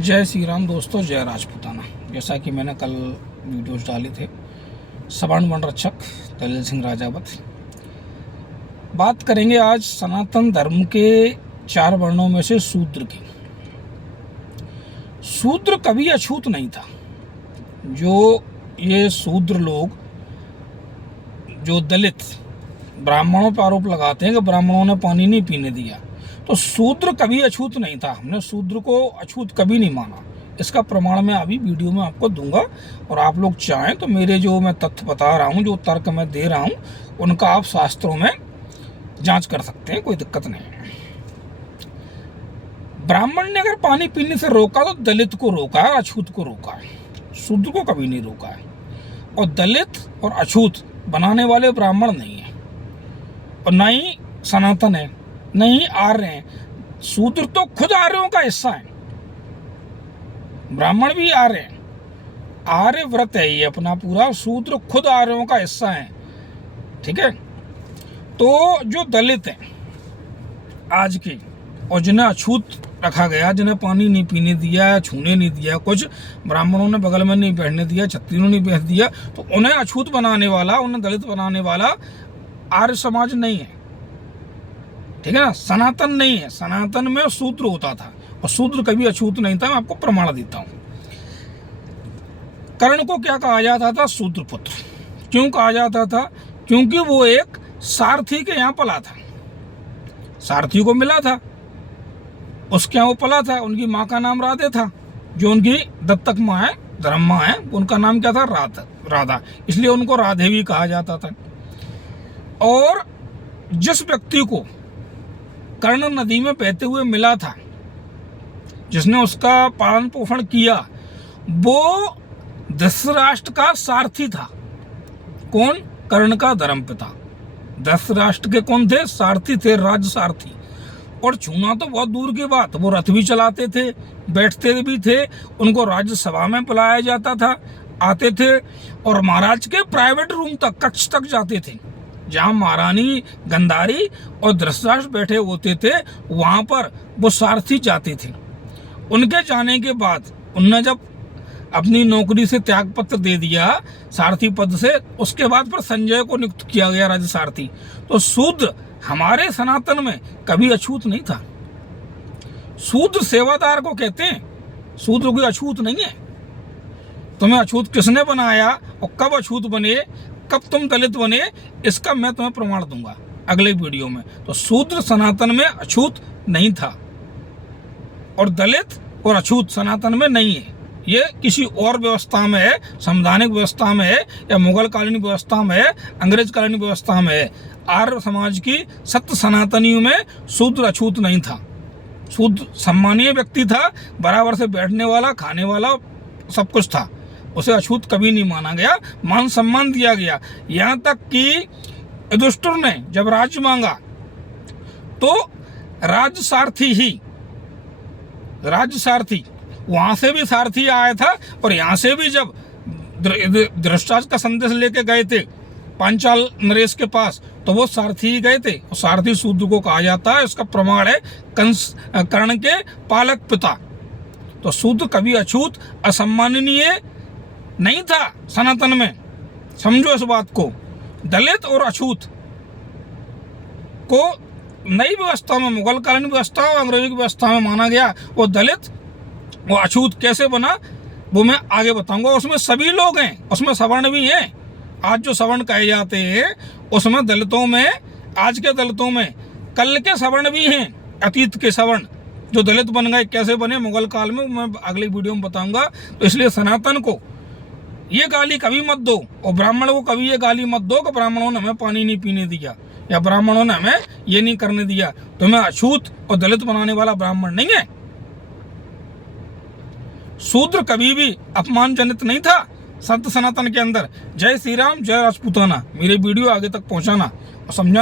जय श्री राम दोस्तों, जय राजपूताना। जैसा कि मैंने कल वीडियोस डाले थे, सवर्ण वन रक्षक दलील सिंह राजावत। बात करेंगे आज सनातन धर्म के 4 वर्णों में से शूद्र की। शूद्र कभी अछूत नहीं था। जो ये शूद्र लोग, जो दलित ब्राह्मणों पर आरोप लगाते हैं कि ब्राह्मणों ने पानी नहीं पीने दिया, तो शूद्र कभी अछूत नहीं था। हमने शूद्र को अछूत कभी नहीं माना। इसका प्रमाण मैं अभी वीडियो में आपको दूंगा, और आप लोग चाहें तो मेरे जो मैं तथ्य बता रहा हूं, जो तर्क मैं दे रहा हूं, उनका आप शास्त्रों में जांच कर सकते हैं, कोई दिक्कत नहीं है। ब्राह्मण ने अगर पानी पीने से रोका तो दलित को रोका है, अछूत को रोका है, शूद्र को कभी नहीं रोका है। और दलित और अछूत बनाने वाले ब्राह्मण नहीं है, और न ही सनातन है, नहीं आर्य हैं। शूद्र तो खुद आर्यों का हिस्सा है, ब्राह्मण भी आर्य है। आर्य व्रत है ये अपना पूरा, शूद्र खुद आर्यों का हिस्सा है। ठीक है। तो जो दलित है आज के, और जिन्हें अछूत रखा गया, जिन्हें पानी नहीं पीने दिया, छूने नहीं दिया, कुछ ब्राह्मणों ने बगल में नहीं बैठने दिया, छत्तीनों नहीं बैठ दिया, तो उन्हें अछूत बनाने वाला, उन्हें दलित बनाने वाला आर्य समाज नहीं है। ठीक है ना, सनातन नहीं है। सनातन में शूद्र होता था, और शूद्र कभी अछूत नहीं था। मैं आपको प्रमाण देता हूं। कर्ण को क्या कहा जाता था? शूद्र पुत्र। क्यों कहा जाता था? क्योंकि वो एक सारथी के यहाँ पला था, सारथी को मिला था, उसके यहाँ वो पला था। उनकी माँ का नाम राधे था, जो उनकी दत्तक माँ है, धर्म माँ है, उनका नाम क्या था? राधा। इसलिए उनको राधे भी कहा जाता था। और जिस व्यक्ति को कर्ण नदी में बहते हुए मिला था, जिसने उसका पालन पोषण किया, वो धृतराष्ट्र का सारथी था। कौन? कर्ण का धर्मपिता। धृतराष्ट्र के कौन थे? सारथी थे, राज्य सारथी। और छूना तो बहुत दूर की बात, वो रथ भी चलाते थे, बैठते भी थे, उनको राज्यसभा में बुलाया जाता था, आते थे, और महाराज के प्राइवेट रूम तक, कक्ष तक जाते थे, जहां महारानी गंधारी और धृतराष्ट्र बैठे होते थे, वहां पर वो सारथी जाते थे। उनके जाने के बाद उनने जब अपनी नौकरी से त्याग पत्र दे दिया सारथी पद से, उसके बाद फिर संजय को नियुक्त किया गया राज्य सारथी। तो शूद्र हमारे सनातन में कभी अछूत नहीं था। शूद्र सेवादार को कहते हैं, शूद्र कोई अछूत नहीं है। तुम्हें अछूत किसने बनाया और कब अछूत बने, कब तुम दलित बने, इसका मैं तुम्हें प्रमाण दूंगा अगले वीडियो में। तो शूद्र सनातन में अछूत नहीं था, और दलित और अछूत सनातन में नहीं है। ये किसी और व्यवस्था में है, संवैधानिक व्यवस्था में है, या मुगल कालीन व्यवस्था में है, अंग्रेज कालीन व्यवस्था में है। आर्य समाज की सत्य सनातनियों में शूद्र अछूत नहीं था। शूद्र सम्मानीय व्यक्ति था, बराबर से बैठने वाला, खाने वाला, सब कुछ था। उसे अछूत कभी नहीं माना गया, मान सम्मान दिया गया। यहाँ तक कि युधिष्ठिर ने जब राज्य मांगा, तो राज्य सारथी वहां से भी सारथी आया था, और यहाँ से भी जब धृतराष्ट्र का संदेश लेके गए थे पांचाल नरेश के पास, तो वो सारथी ही गए थे। और सारथी शूद्र को कहा जाता है। इसका प्रमाण है कर्ण के पालक पिता। तो शूद्र कभी अछूत, असम्माननीय नहीं था सनातन में। समझो इस बात को। दलित और अछूत को नई व्यवस्था में, मुगल कालीन व्यवस्था और अंग्रेजी व्यवस्था में माना गया। वो दलित, वो अछूत कैसे बना, वो मैं आगे बताऊंगा। उसमें सभी लोग हैं, उसमें सवर्ण भी हैं। आज जो सवर्ण कहे जाते हैं, उसमें दलितों में, आज के दलितों में कल के सवर्ण भी हैं, अतीत के सवर्ण जो दलित बन गए, कैसे बने मुगल काल में, मैं अगली वीडियो में बताऊंगा। तो इसलिए सनातन को ये गाली कभी मत दो, और ब्राह्मण को कभी ये गाली मत दो कि ब्राह्मणों ने हमें पानी नहीं पीने दिया, या ब्राह्मणों ने हमें ये नहीं करने दिया। तुम्हें अछूत और दलित बनाने वाला ब्राह्मण नहीं है। शूद्र कभी भी अपमानजनित नहीं था सत्य सनातन के अंदर। जय श्री राम, जय राजपूताना। मेरे वीडियो आगे तक पहुंचाना और समझा।